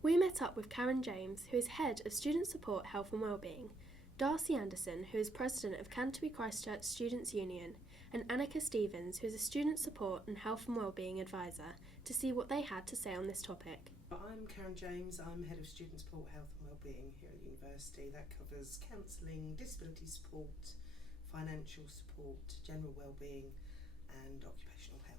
We met up with Karen James, who is Head of Student Support, Health and Wellbeing, Darcy Anderson, who is President of Canterbury Christ Church Students' Union, and Annika Stevens, who is a Student Support and Health and Wellbeing Advisor, to see what they had to say on this topic. I'm Karen James, I'm Head of Student Support, Health and Wellbeing here at the university. That covers counselling, disability support, financial support, general wellbeing and occupational health.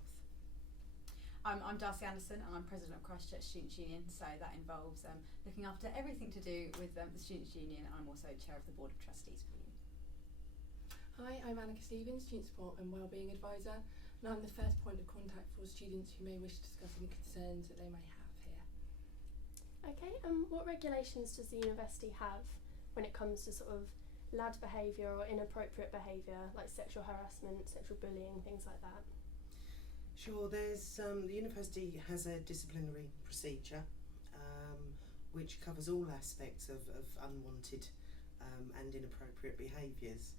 I'm Darcy Anderson and I'm President of Christ Church Students' Union, so that involves looking after everything to do with the Students' Union. I'm also Chair of the Board of Trustees for the union. Hi, I'm Annika Stevens, Student Support and Wellbeing Advisor, and I'm the first point of contact for students who may wish to discuss any concerns that they may have here. Okay, what regulations does the university have when it comes to sort of lad behaviour or inappropriate behaviour, like sexual harassment, sexual bullying, things like that? Sure, there's the university has a disciplinary procedure which covers all aspects of unwanted and inappropriate behaviours,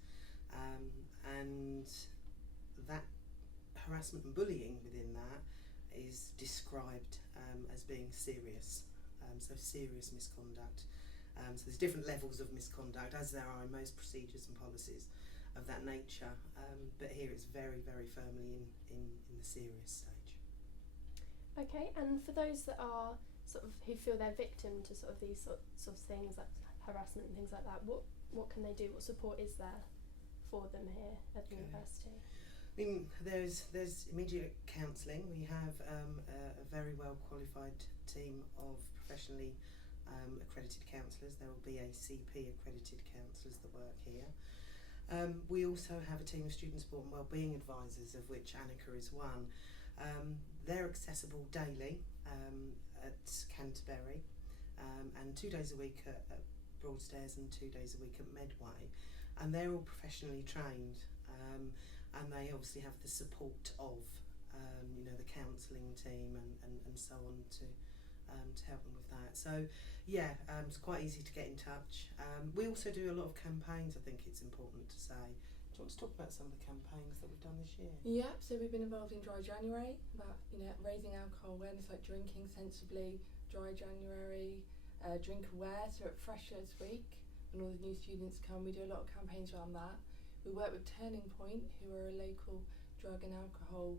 and that harassment and bullying within that is described as being serious, so serious misconduct. So there's different levels of misconduct, as there are in most procedures and policies of that nature, but here it's very, very firmly in the serious stage. Okay, and for those that are sort of who feel they're victim to sort of these sorts of things like harassment and things like that, what can they do? What support is there for them here at the university? I mean, there's immediate counselling. We have a very well qualified team of professionally accredited counsellors. There will be a CP accredited counsellors that work here. We also have a team of student support and wellbeing advisors, of which Annika is one. They're accessible daily at Canterbury and 2 days a week at Broadstairs and 2 days a week at Medway, and they're all professionally trained, and they obviously have the support of the counselling team and so on to help them with that. So yeah, it's quite easy to get in touch. We also do a lot of campaigns, I think it's important to say. Do you want to talk about some of the campaigns that we've done this year? Yeah, so we've been involved in Dry January, about raising alcohol awareness, like drinking sensibly, Dry January, Drink Aware, so at Freshers Week, when all the new students come, we do a lot of campaigns around that. We work with Turning Point, who are a local drug and alcohol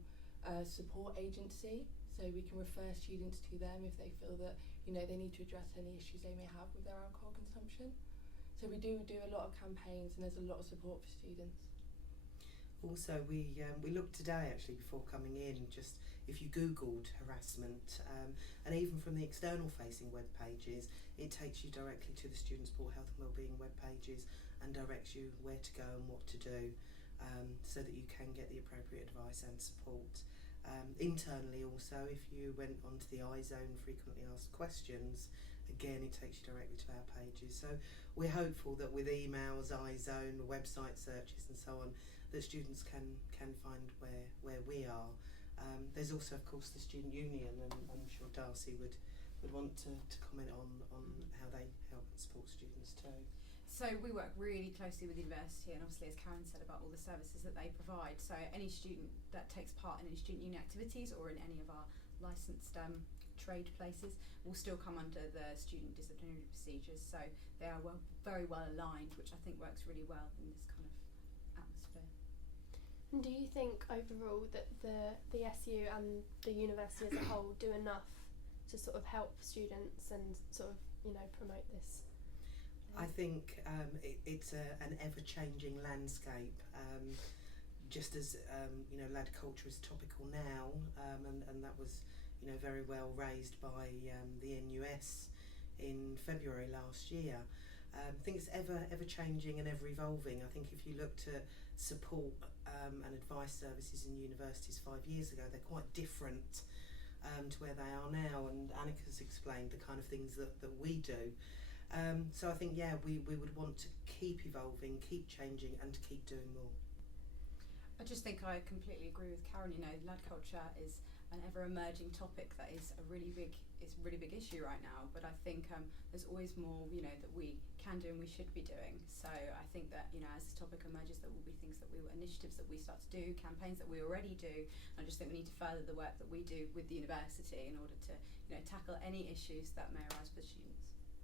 support agency, so we can refer students to them if they feel that they need to address any issues they may have with their alcohol consumption. So we do a lot of campaigns, and there's a lot of support for students. Also, we looked today actually before coming in, just if you googled harassment, and even from the external facing web pages, it takes you directly to the Student Support Health and Wellbeing web pages and directs you where to go and what to do, so that you can get the appropriate advice and support. Internally also, if you went onto the iZone frequently asked questions, again it takes you directly to our pages. So we're hopeful that with emails, iZone, website searches and so on, that students can find where we are. There's also of course the Student Union, and I'm sure Darcy would want to comment on how they help and support students too. So we work really closely with the university, and obviously, as Karen said, about all the services that they provide. So any student that takes part in any student union activities or in any of our licensed trade places will still come under the student disciplinary procedures. So they are very well aligned, which I think works really well in this kind of atmosphere. And do you think overall that the SU and the university as a whole do enough to sort of help students and sort of promote this? I think it's an ever-changing landscape, just as lad culture is topical now, and that was very well raised by the NUS in February last year. I think it's ever changing and ever evolving. I think if you looked at support and advice services in universities 5 years ago, they're quite different to where they are now, and Annika's explained the kind of things that we do. So I think, we would want to keep evolving, keep changing, and to keep doing more. I just think I completely agree with Karen. Lad culture is an ever emerging topic that is a really big issue right now. But I think there's always more, you know, that we can do and we should be doing. So I think that, you know, as this topic emerges, there will be things initiatives that we start to do, campaigns that we already do. I just think we need to further the work that we do with the university in order to, you know, tackle any issues that may arise for students.